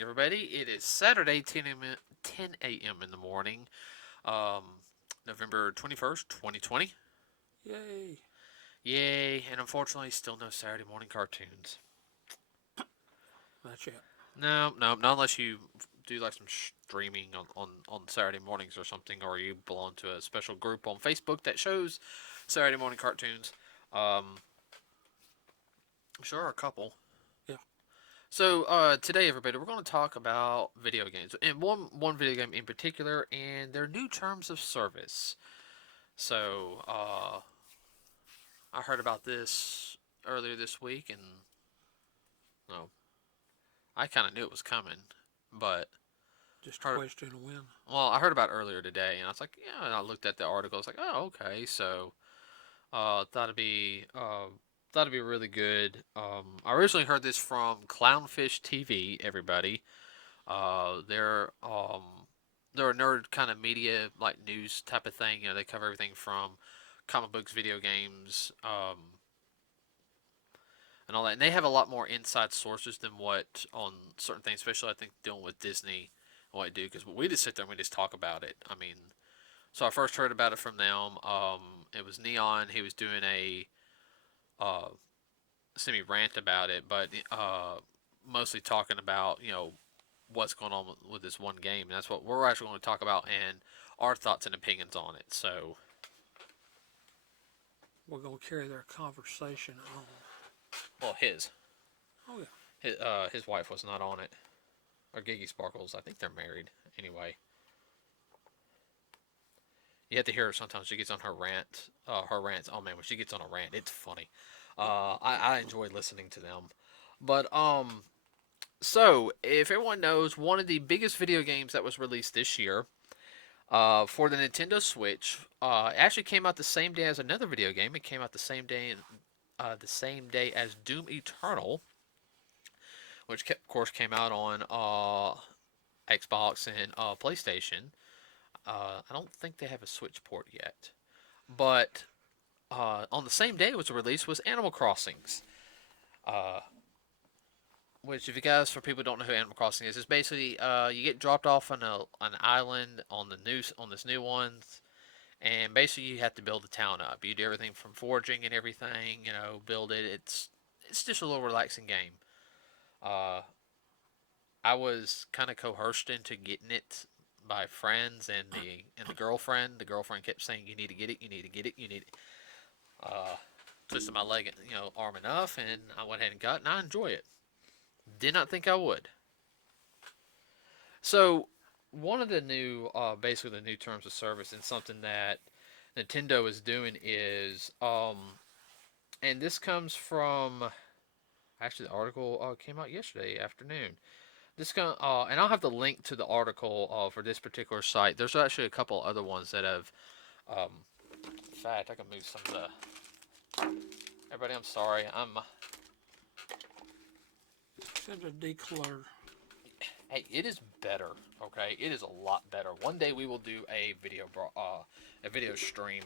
morning, everybody. It is Saturday, 10 a.m. in the morning, um, November 21st, 2020. Yay. Yay, and unfortunately, still no Saturday morning cartoons. Not yet. No, no, not unless you do like some streaming on Saturday mornings or something, or you belong to a special group on Facebook that shows Saturday morning cartoons. I'm sure a couple. Yeah. So today, everybody, we're going to talk about video games, and one video game in particular, and their new terms of service. So I heard about this earlier this week, and no, I kind of knew it was coming, but Just a heard question of when. I heard about it earlier today, and I was like, yeah, and I looked at the article. I was like, oh, okay, so thought it'd be really good. I originally heard this from Clownfish TV. Everybody, they're they're a nerd kind of media like news type of thing. You know, they cover everything from comic books, video games, and all that. And they have a lot more inside sources than what on certain things, especially I think dealing with Disney and what they do. Because we just sit there and we just talk about it. I mean, so I first heard about it from them. It was Neon. He was doing a uh, semi rant about it, but mostly talking about what's going on with this one game, and that's what we're actually going to talk about and our thoughts and opinions on it. So, We're going to carry their conversation on. well, his Oh, yeah. his wife was not on it, or Giggy Sparkles. I think they're married anyway. You have to hear her sometimes. She gets on her rant, her rants. Oh man, when she gets on a rant, it's funny. I enjoy listening to them, but so if everyone knows, one of the biggest video games that was released this year for the Nintendo Switch. It actually came out the same day as another video game. It came out the same day as Doom Eternal, which of course came out on Xbox and PlayStation. I don't think they have a Switch port yet, but on the same day it was released was Animal Crossings. Uh, which, if you guys, for people who don't know who Animal Crossing is, it's basically you get dropped off on an island on this new one, and basically you have to build the town up. You do everything from foraging and everything, build it. It's just a little relaxing game. Uh, I was kind of coerced into getting it by friends and the girlfriend. The girlfriend kept saying, "You need to get it. You need to get it. You need it." Twisted my leg, arm enough, and I went ahead and got it, and I enjoy it. Did not think I would. So, one of the new, basically the new terms of service, and something that Nintendo is doing is, and this comes from, actually the article came out yesterday afternoon. And I'll have the link to the article for this particular site. There's actually a couple other ones that have, in fact, I can move some of the. Everybody, I'm sorry. Except to declutter. Hey, it is better. Okay, it is a lot better. One day we will do a video stream,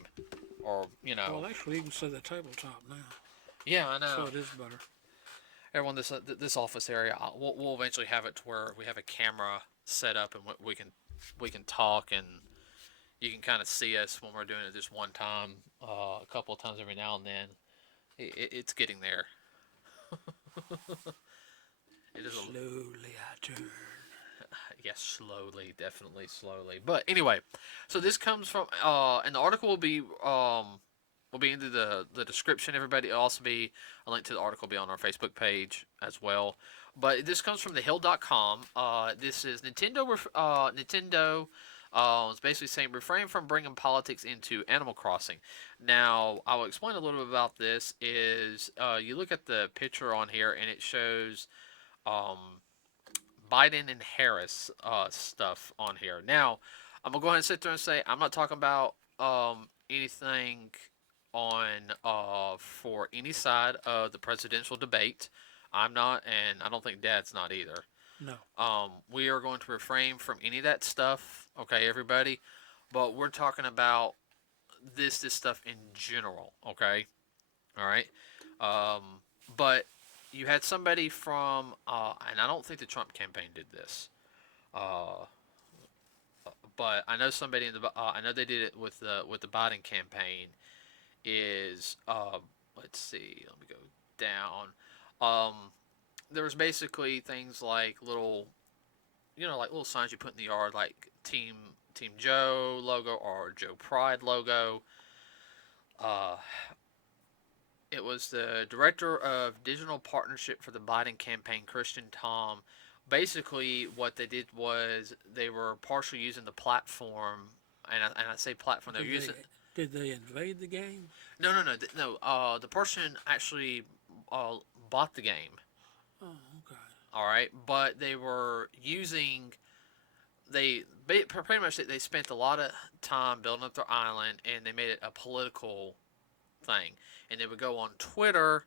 or Well, actually, you can see the tabletop now. Yeah, I So know. it is better. Everyone, this office area, we'll eventually have it to where we have a camera set up and we can talk, and you can kind of see us when we're doing it this one time, a couple of times every now and then. It's getting there. It is a Slowly I turn. Yes, slowly, definitely slowly. But anyway, so this comes from and the article will be into the description. Everybody, it'll also be a link to the article will be on our Facebook page as well. But this comes from thehill.com. This is Nintendo. It's basically saying refrain from bringing politics into Animal Crossing. Now, I will explain a little bit about this. Is you look at the picture on here and it shows um, Biden and Harris stuff on here. Now, I'm gonna go ahead and sit there and say I'm not talking about anything on for any side of the presidential debate. I'm not, and I don't think Dad's not either. No. We are going to refrain from any of that stuff. Okay, everybody, but we're talking about this stuff in general. Okay, all right. But you had somebody from, and I don't think the Trump campaign did this, uh, but I know somebody in the, I know they did it with the Biden campaign. Is let's see, let me go down. Um, there was basically things like little, like little signs you put in the yard, like Team Joe logo or Joe Pride logo. Uh, it was the director of digital partnership for the Biden campaign, Christian Tom. Basically, what they did was they were partially using the platform, and I say platform, they were Did using. they invade the game? No, no, no, no. The person actually uh, bought the game. Oh, okay. All right, but they were using pretty much they spent a lot of time building up their island, and they made it a political thing. And they would go on Twitter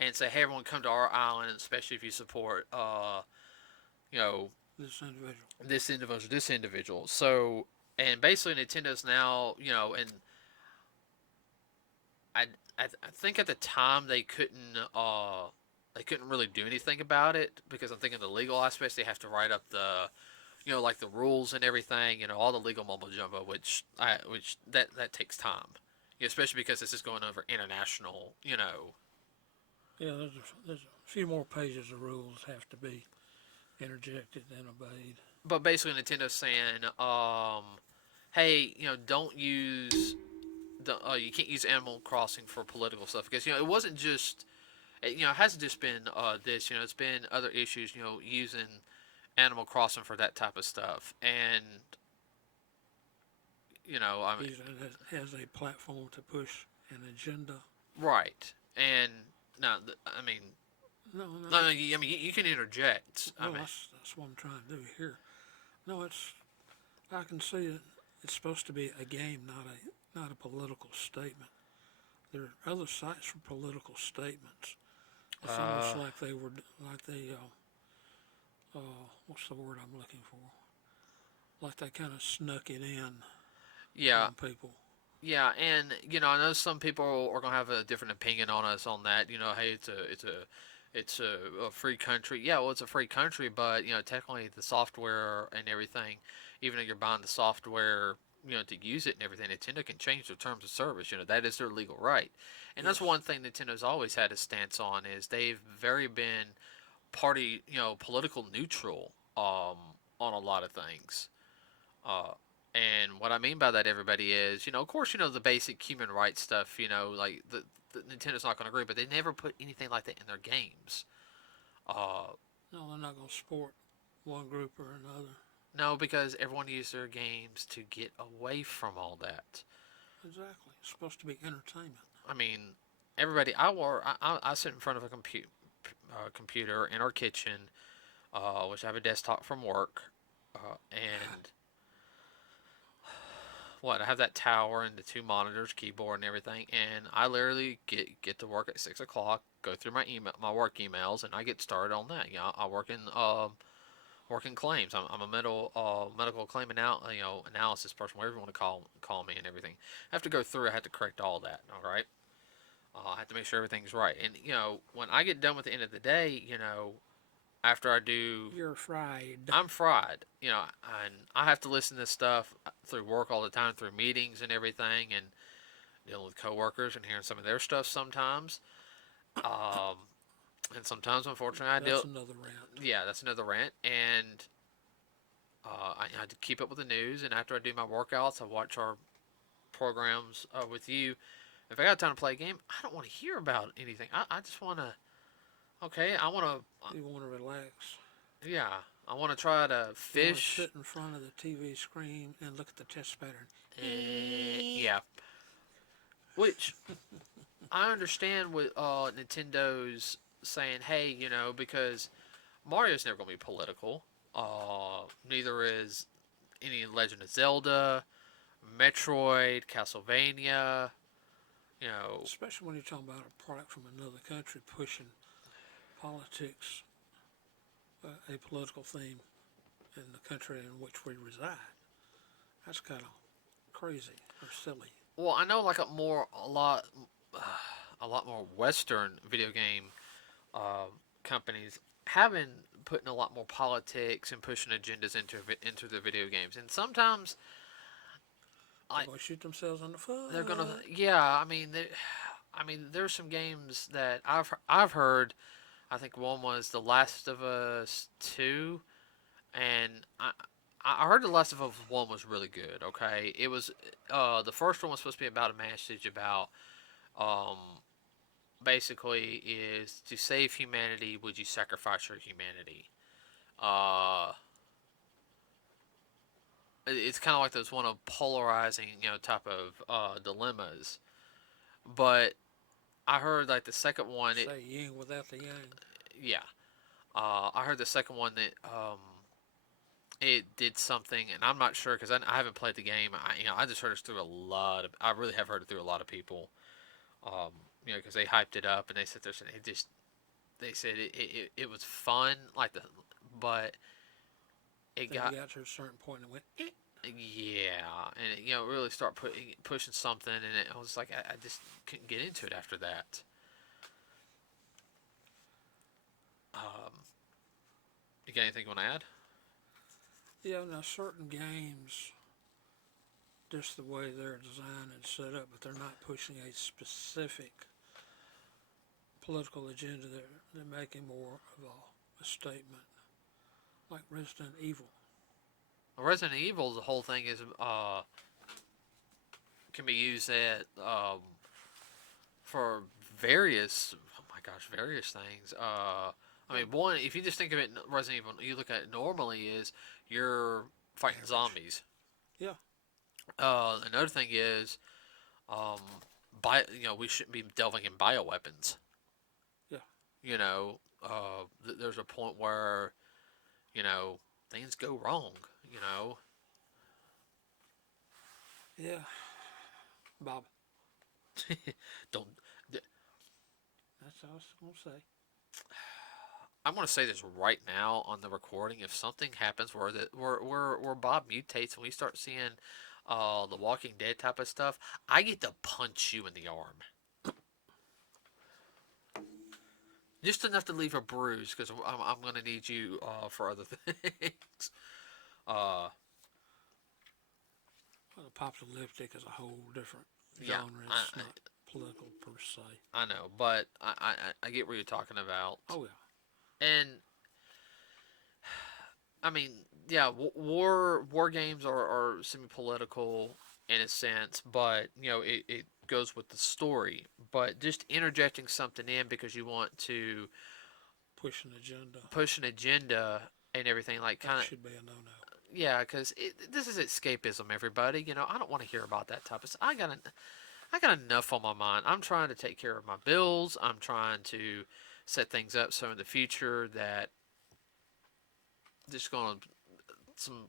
and say, "Hey, everyone, come to our island, especially if you support, you know, This individual. this individual." So, and basically, Nintendo's now, and I, I think at the time they couldn't really do anything about it because I'm thinking the legal aspects they have to write up the like the rules and everything, all the legal mumbo jumbo, which that takes time, especially because this is going over international. Yeah, there's a few more pages of rules have to be interjected and obeyed. But basically, Nintendo's saying, hey, don't use you can't use Animal Crossing for political stuff because it wasn't just it hasn't just been this, it's been other issues, using Animal Crossing for that type of stuff, and I mean, Use it as a platform to push an agenda. right, and no, I mean, No, no. no, I mean, you can interject. I Well, mean, that's what I'm trying to do here. No, I can see it. It's supposed to be a game, not a political statement. There are other sites for political statements. It's almost uh, like they what's the word I'm looking for? Like they kind of snuck it in yeah, on people. yeah, and I know some people are gonna have a different opinion on us on that. Hey, it's a free country. Yeah, well, it's a free country, but technically the software and everything, even though you're buying the software, to use it and everything, Nintendo can change their terms of service. That is their legal right, and that's Yes. one thing Nintendo's always had a stance on is they've very been party, political neutral, on a lot of things. Uh, and what I mean by that, everybody, is, of course, the basic human rights stuff, like the Nintendo's not going to agree, but they never put anything like that in their games. Uh, No, they're not going to support one group or another. no, because everyone uses their games to get away from all that. Exactly. It's supposed to be entertainment. I mean, everybody, I sit in front of a computer in our kitchen, which I have a desktop from work, and what I have that tower and the two monitors, keyboard, and everything, and I literally get to work at 6 o'clock, go through my work emails, and I get started on that. I work in claims. I'm a medical claim analysis person, whatever you want to call me, and everything. I have to go through. I have to correct all that. All right. I have to make sure everything's right. And when I get done with the end of the day, after I do, You're fried. I'm fried. And I have to listen to this stuff through work all the time, through meetings and everything, and dealing with coworkers and hearing some of their stuff sometimes. Um, and sometimes, unfortunately, I deal. That's another rant. Yeah, that's another rant. And I had to keep up with the news. And after I do my workouts, I watch our programs with you. If I got time to play a game, I don't want to hear about anything. I just want to. Okay, I want to. You want to relax. Yeah, I want to try to You want to fish. sit in front of the TV screen and look at the test pattern. Yeah, which I understand with Nintendo's saying, hey, because Mario's never going to be political. Neither is any Legend of Zelda, Metroid, Castlevania. Especially when you're talking about a product from another country pushing politics, a political theme in the country in which we reside. That's kind of crazy or silly. Well, I know like a lot more Western video game companies have been putting a lot more politics and pushing agendas into the video games, and sometimes They're I going to shoot themselves in the they're gonna foot. yeah. I mean, there's some games that I've heard. I think one was The Last of Us 2, and I heard The Last of Us 1 was really good. Okay, it was the first one was supposed to be about a message about um basically is to save humanity, would you sacrifice your humanity? Uh, it's kind of like those one of polarizing, type of dilemmas. But I heard like the second one, Say yin without the yang. yeah, I heard the second one that it did something, and I'm not sure because I haven't played the game. I just heard it through a lot of. I really have heard it through a lot of people. Um, because they hyped it up and they said there's it just they said it was fun like but it Then got you got to a certain point and went, eh. yeah, and really start pushing something, and I was like I just couldn't get into it after that. Um, you got anything you want to add? Yeah, now certain games, just the way they're designed and set up, but they're not pushing a specific political agenda. They're making more of a statement, like Resident Evil. Resident Evil, the whole thing is can be used at for various oh my gosh various things. I mean, one, if you just think of it, Resident Evil, you look at it normally is you're fighting Average. zombies. Yeah, Another thing is, um, we shouldn't be delving in bioweapons. yeah, There's a point where, you know, things go wrong. You know, yeah. Bob, don't. that's all I was gonna say. I'm gonna say this right now on the recording. If something happens where Bob mutates and we start seeing the Walking Dead type of stuff, I get to punch you in the arm. Just enough to leave a bruise because I'm gonna need you for other things. Uh, Well, apocalyptic is a whole different yeah, genre. I, It's not political per se. I know, but I get what you're talking about, Oh yeah, and I mean, yeah, war games are semi political in a sense, but it goes with the story. But just interjecting something in because you want to push an agenda. push an agenda and everything, like That kind of should be a no-no. yeah, because this is escapism. Everybody, I don't want to hear about that type of stuff. I got enough on my mind. I'm trying to take care of my bills. I'm trying to set things up so in the future that just going to some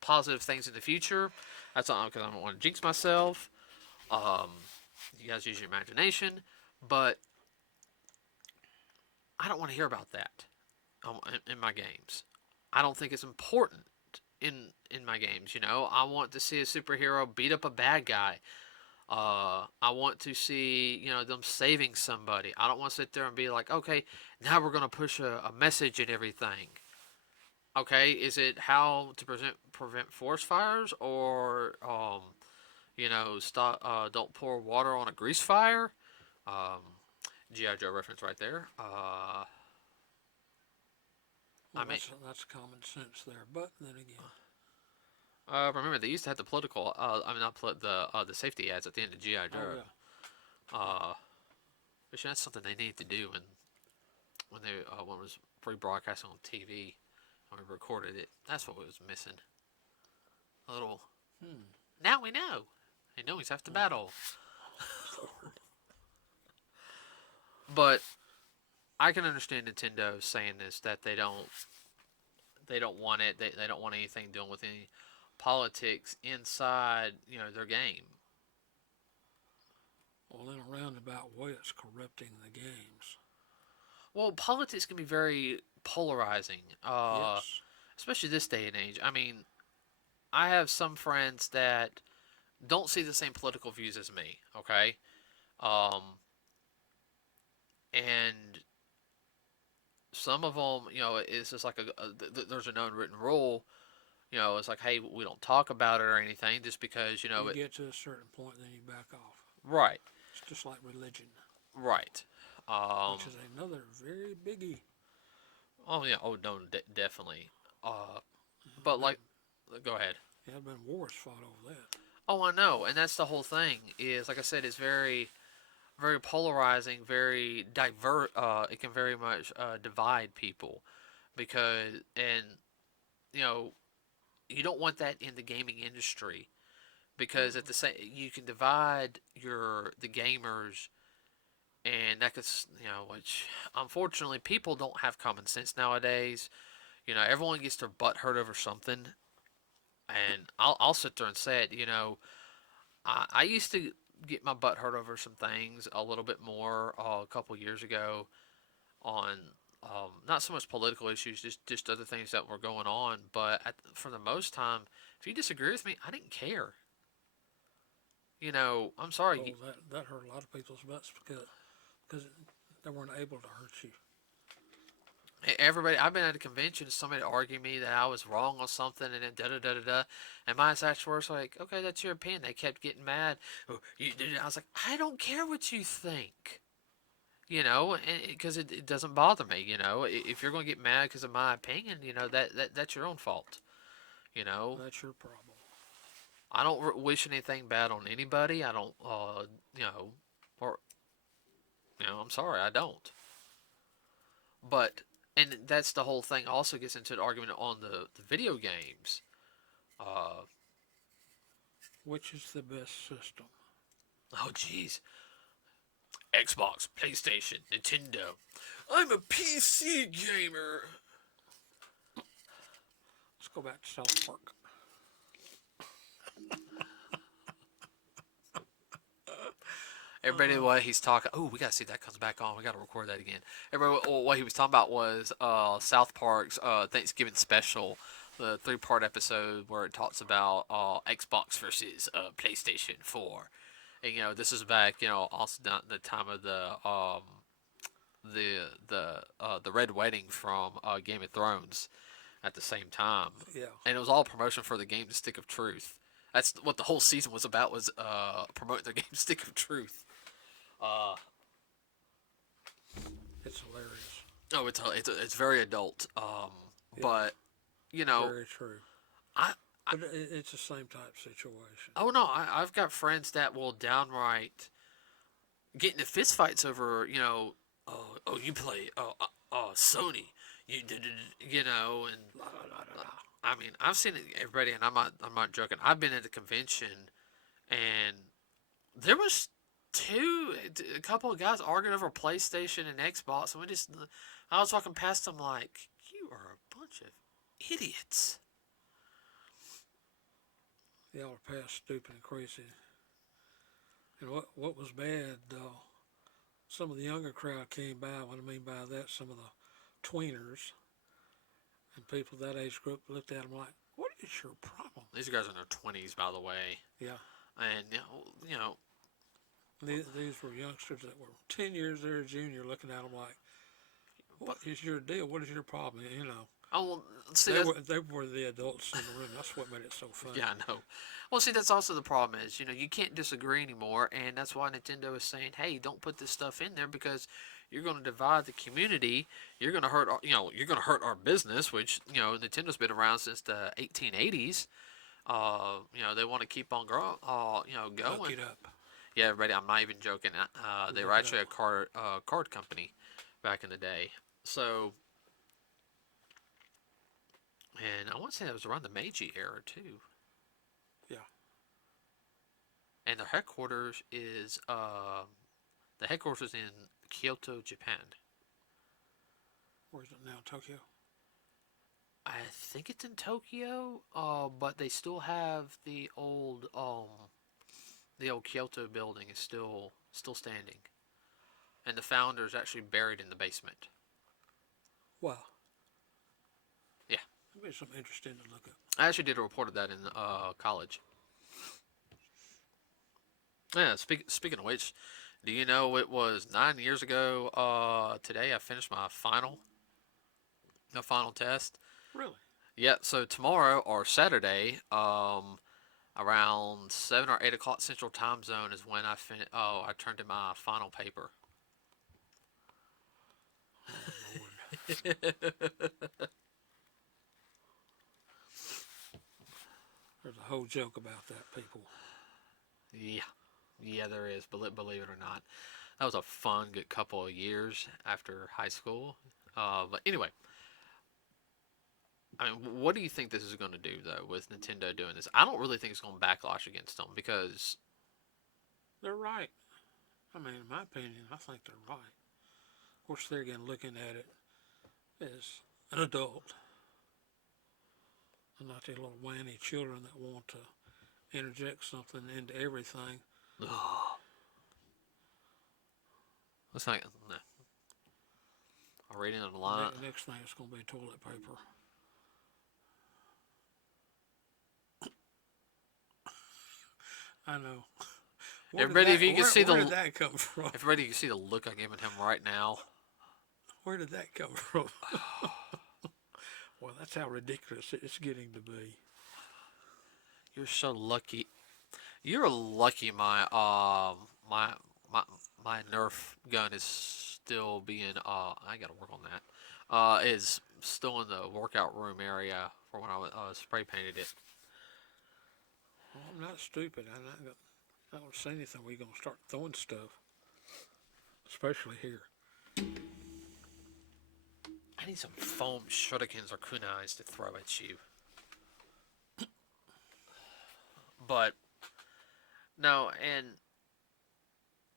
positive things in the future. That's all because I don't want to jinx myself. Um, you guys use your imagination, but I don't want to hear about that in my games. I don't think it's important in my games. I want to see a superhero beat up a bad guy. I want to see them saving somebody. I don't want to sit there and be like, okay, now we're gonna push a message and everything. Okay, is it how to prevent forest fires or stop don't pour water on a grease fire? Um, GI Joe reference right there. Well, I mean, that's common sense there. But then again, remember they used to have the political. I mean, not the safety ads at the end of GI oh Joe. yeah, Which that's something they need to do when they when it was rebroadcasting on TV when we recorded it. That's what was missing. A little. hmm. Now we know. They know he's half the battle. But I can understand Nintendo saying this that they don't want it. They don't want anything dealing with any politics inside their game. Well, in a roundabout way, it's corrupting the games. Well, politics can be very polarizing, Yes. especially this day and age. I mean, I have some friends that don't see the same political views as me. Okay, um, and some of them, it's just like there's an unwritten rule. It's like, hey, we don't talk about it or anything, just because You it. get to a certain point, then you back off. Right. It's just like religion, Right. which is another very biggie. Oh yeah. Oh no. Definitely. But Been, like, go ahead. yeah, been wars fought over that. Oh, I know, and that's the whole thing. Is like I said, it's very, very polarizing, very divert. It can very much divide people because, and you know, you don't want that in the gaming industry because at the same, you can divide the gamers, and that could, which unfortunately people don't have common sense nowadays. Everyone gets their butt hurt over something, and I'll sit there and say it. I used to get my butt hurt over some things a little bit more a couple years ago on not so much political issues, just other things that were going on. But for the most time, if you disagree with me, I didn't care. I'm sorry. Oh, that hurt a lot of people's butts because they weren't able to hurt you. Everybody, I've been at a convention, somebody argued me that I was wrong on something, and then da da da da da. And my actual words like, okay, that's your opinion. They kept getting mad. Oh, you did it. I was like, I don't care what you think. Because it doesn't bother me. If you're going to get mad because of my opinion, that's your own fault. You know, That's your problem. I don't wish anything bad on anybody. I don't, or I'm sorry, I don't. But and that's the whole thing. Also gets into the argument on the video games. Uh, Which is the best system? oh, jeez. Xbox, PlayStation, Nintendo. I'm a PC gamer. Let's go back to South Park. Everybody, what he's talking. Oh, we gotta see if that comes back on. We gotta record that again. Everybody, what he was talking about was South Park's Thanksgiving special, the 3-part episode where it talks about Xbox versus PlayStation 4. And this is back, also not the time of the Red Wedding from Game of Thrones at the same time. Yeah. And it was all promotion for the game The Stick of Truth. That's what the whole season was about, was promoting the game Stick of Truth. It's hilarious. Oh, it's very adult. Yeah. But Very true. I But it's the same type situation. oh no, I've got friends that will downright get into fistfights over oh you play Sony, you did it, and La, la, la, la, la. I mean I've seen it, everybody, and I'm not joking. I've been at a convention and there was a couple of guys arguing over PlayStation and Xbox, and I was walking past them like, you are a bunch of idiots. They all are past stupid and crazy. And what was bad, some of the younger crowd came by. What I mean by that, some of the tweeners and people that age group looked at them like, "What is your problem?" These guys are in their 20s, by the way, Yeah. and These were youngsters that were 10 years their junior, looking at them like, "What is your deal? What is your problem?" Oh, see, they were the adults in the room. That's what made it so funny. yeah, I know. Well, see, that's also the problem is, you can't disagree anymore, and that's why Nintendo is saying, hey, don't put this stuff in there because you're going to divide the community. You're going to hurt, you're going to hurt our business, which, Nintendo's been around since the 1880s. They want to keep on going. Look it up. Yeah, everybody, I'm not even joking. They were actually a card company back in the day. So, and I want to say that was around the Meiji era, too. Yeah. And their headquarters is in Kyoto, Japan. Where is it now? Tokyo? I think it's in Tokyo, but they still have the old Kyoto building is still standing, and the founder is actually buried in the basement. Wow. Yeah. That'd be something interesting to look at. I actually did a report of that in college. Yeah, speaking of which, do you know it was 9 years ago today I finished my final? The final test. Really? Yeah. So tomorrow or Saturday, around 7 or 8 o'clock Central Time Zone is when I turned in my final paper. Oh Lord. There's a whole joke about that, people. Yeah, yeah, there is. Believe it or not, that was a fun, good couple of years after high school. But anyway, I mean, what do you think this is going to do though with Nintendo doing this? I don't really think it's going to backlash against them because They're right. I mean, in my opinion, I think they're right. Of course, they're again looking at it as an adult, and not the little whiny children that want to interject something into everything. it's not. No. I'm reading on the line. The next thing is going to be toilet paper. I know. Everybody, if you can see where the did that come from? everybody, you can see the look I'm giving him right now. Where did that come from? Well, that's how ridiculous it's getting to be. You're so lucky. You're lucky. My my my Nerf gun is still being. I gotta work on that. Is still in the workout room area for when I spray painted it. Well, I'm not stupid. I don't say anything. We're going to start throwing stuff, especially here. I need some foam shurikens or kunais to throw at you. But no, and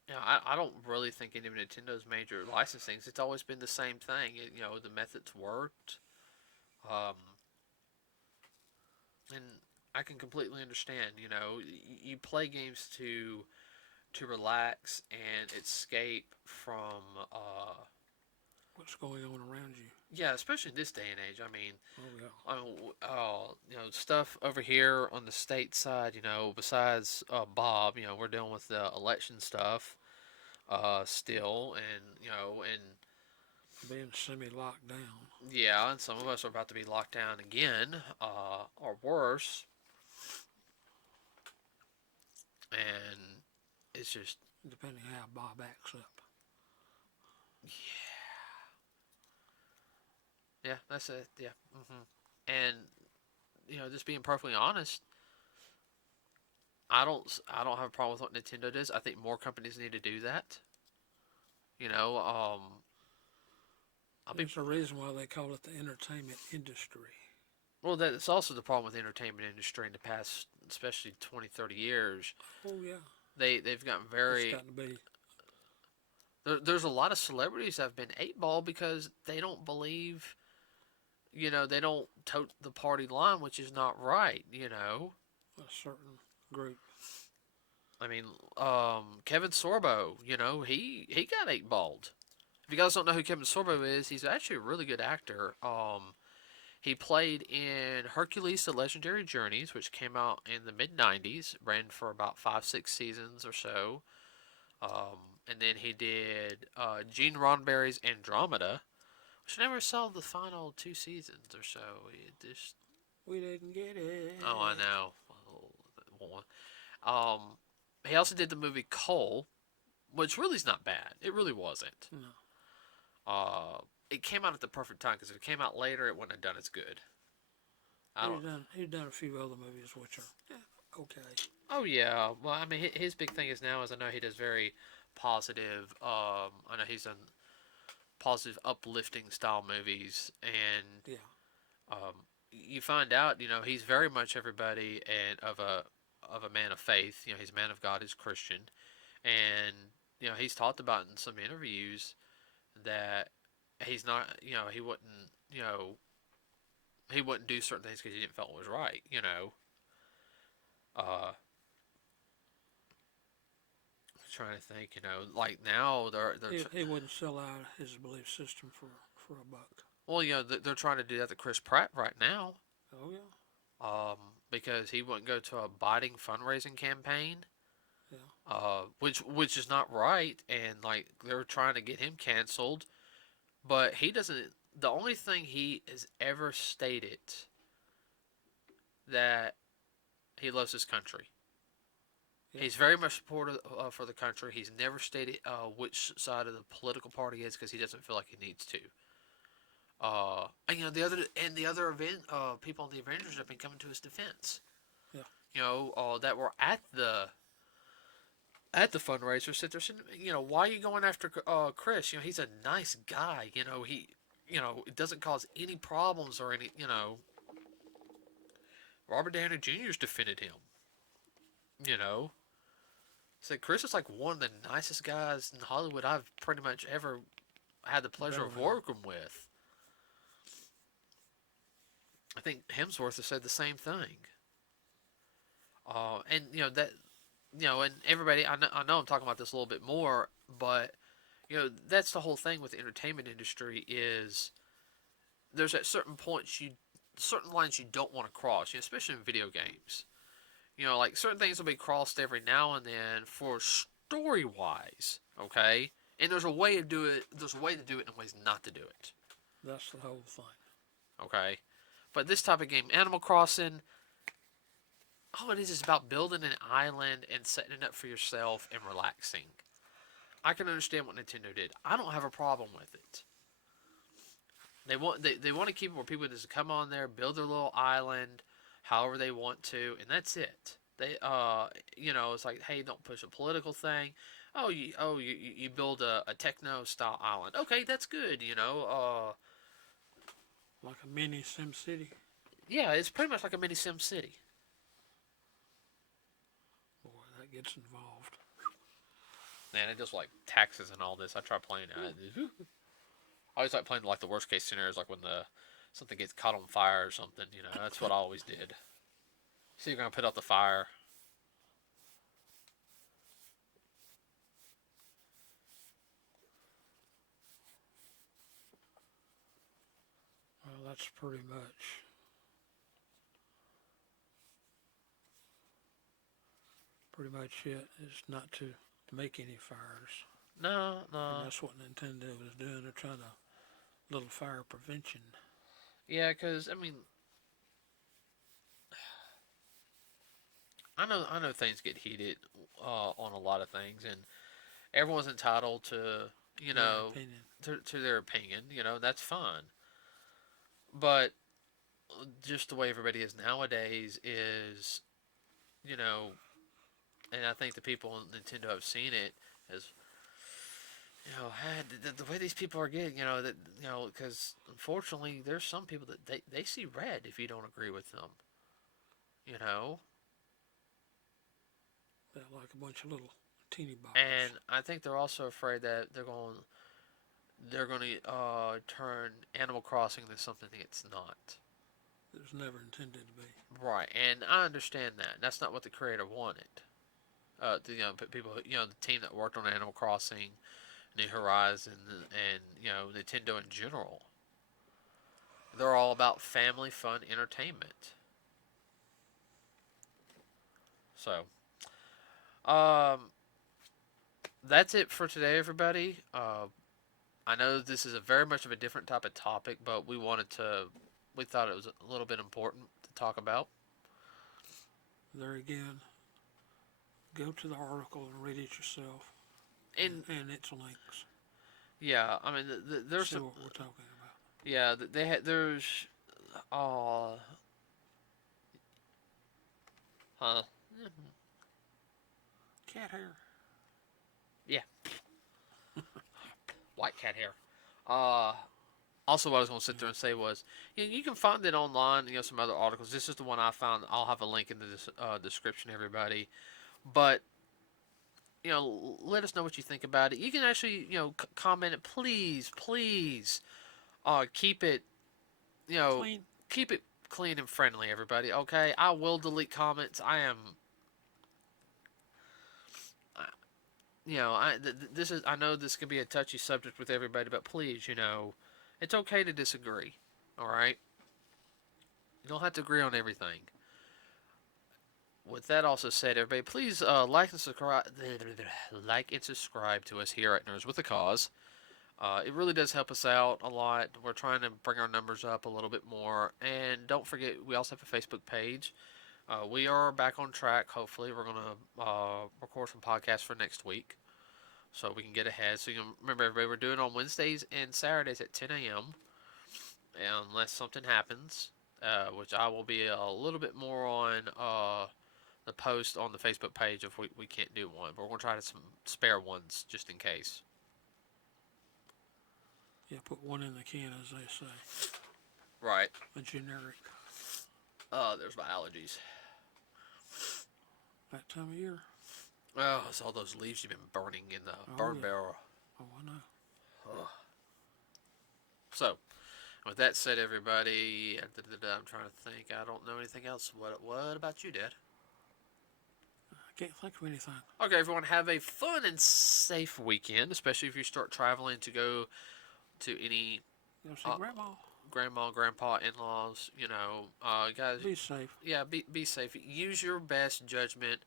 I don't really think any of Nintendo's major licensings. It's always been the same thing. The methods worked, um, and I can completely understand. You play games to relax and escape from What's going on around you? yeah, especially in this day and age. I mean, Oh yeah. stuff over here on the state side. Besides Bob, we're dealing with the election stuff still, and Being semi-locked down. yeah, and some of us are about to be locked down again, or worse, and it's just Depending how Bob acts up. yeah, that's it, yeah, and just being perfectly honest, I don't have a problem with what Nintendo does. I think more companies need to do that. You know, I'll be There's a reason why they call it the entertainment industry. well. That's also the problem with the entertainment industry in the past, especially 20, 30 years. Oh yeah. They've gotten It's very. gotten to be. There's a lot of celebrities that have been eight ball because they don't believe. They don't tote the party line, which is not right. A certain group. I mean, Kevin Sorbo. He got eight balled. If you guys don't know who Kevin Sorbo is, he's actually a really good actor. He played in Hercules: The Legendary Journeys, which came out in the mid '90s, ran for about 5, 6 seasons or so. And then he did Gene Roddenberry's Andromeda, which never saw the final 2 seasons or so. It just We didn't get it. oh, I know. Um, he also did the movie Cole, which really is not bad. It really wasn't. No. It came out at the perfect time because if it came out later, it wouldn't have done as good. I don't. He's done a few other movies which are okay. Oh yeah. Well, I mean, his big thing is now is I know he does very positive. I know he's done positive, uplifting style movies, and Yeah. you find out, he's very much everybody and of a man of faith. He's a man of God, he's Christian, and he's talked about in some interviews that he's not, he wouldn't do certain things because he didn't feel it was right. Uh, trying to think, like now He wouldn't sell out his belief system for a buck. well, they're trying to do that to Chris Pratt right now. Oh yeah. Because he wouldn't go to a biting fundraising campaign, Yeah. which is not right, and like they're trying to get him canceled, but he doesn't. the only thing he has ever stated that he loves his country. Yeah. He's very much supportive for the country. He's never stated which side of the political party he is because he doesn't feel like he needs to. And the other people in the Avengers have been coming to his defense. Yeah. That were at the fundraiser. Sit there, why are you going after Chris? He's a nice guy. It doesn't cause any problems or any. Robert Downey Jr.'s defended him. Said Chris is like one of the nicest guys in Hollywood I've pretty much ever had the pleasure of working with. I think Hemsworth has said the same thing. And and everybody, I know I'm talking about this a little bit more, but that's the whole thing with the entertainment industry is there's at certain lines you don't want to cross, especially in video games. Like certain things will be crossed every now and then for story wise, okay? And there's a way to do it. There's a way to do it and ways not to do it. That's the whole thing. Okay, but this type of game, Animal Crossing, all it is about building an island and setting it up for yourself and relaxing. I can understand what Nintendo did. I don't have a problem with it. They want to keep it where people just come on there, build their little island, however they want to, and that's it. They it's like, hey, don't push a political thing. You build a techno style island. Okay, that's good. Like a mini Sim City. Yeah, it's pretty much like a mini Sim City. Boy, that gets involved. Man, it just like taxes and all this. I try playing it. I always like playing like the worst case scenarios, like when something gets caught on fire or something. That's what I always did. So you're gonna put out the fire. Well, that's pretty much it. Is not to make any fires. No, no. And that's what Nintendo is doing. They're trying to little fire prevention. Yeah, because I know things get heated on a lot of things, and everyone's entitled to to their opinion. That's fine. But just the way everybody is nowadays is, and I think the people in Nintendo have seen it as, the way these people are getting, because unfortunately there's some people that they see red if you don't agree with them. You know, They're like a bunch of little teeny boppers. and I think they're also afraid that they're going to turn Animal Crossing into something it's not. It was never intended to be. Right, and I understand that. That's not what the creator wanted. People, the team that worked on Animal Crossing, New Horizons, and Nintendo in general. They're all about family fun entertainment. So, that's it for today, everybody. I know this is a very much of a different type of topic, but we thought it was a little bit important to talk about. There again, go to the article and read it yourself. And its links. Yeah, I mean, there's See what we're talking about. Yeah, there's, huh? Cat hair. Yeah, white cat hair. Also, what I was going to sit there and say was, you can find it online. Some other articles. This is the one I found. I'll have a link in the description, everybody. But let us know what you think about it. You can actually, comment it. Please, please, keep it, Clean. keep it clean and friendly, everybody. Okay, I will delete comments. I am, this is. I know this can be a touchy subject with everybody, but please, it's okay to disagree. All right, you don't have to agree on everything. With that also said, everybody, please like and subscribe to us here at Nerds with a Cause. It really does help us out a lot. We're trying to bring our numbers up a little bit more. And don't forget, we also have a Facebook page. We are back on track. Hopefully, we're going to record some podcasts for next week so we can get ahead. So you can remember, everybody, we're doing on Wednesdays and Saturdays at 10 a.m. unless something happens, which I will be a little bit more on the post on the Facebook page if we can't do one. But we're going to try to some spare ones just in case. Yeah, put one in the can, as they say. Right. A generic. There's my allergies. That time of year. Oh, it's all those leaves you've been burning in the burn barrel. Oh, I know. Ugh. So, with that said, everybody, I'm trying to think. I don't know anything else. What about you, Dad? I can't think of anything. Okay, everyone, have a fun and safe weekend, especially if you start traveling to go to any Go see grandma, grandpa, in-laws. Guys, be safe. Yeah, be safe. Use your best judgment,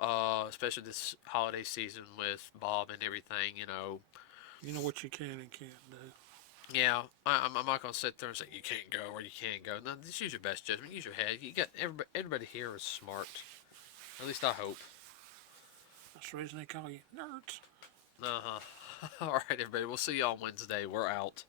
especially this holiday season with Bob and everything. You know what you can and can't do. Yeah, I'm not gonna sit there and say you can't go or you can't go. No, just use your best judgment. Use your head. You got everybody here is smart. At least I hope. That's the reason they call you nerds. Uh huh. All right, everybody. We'll see you on Wednesday. We're out.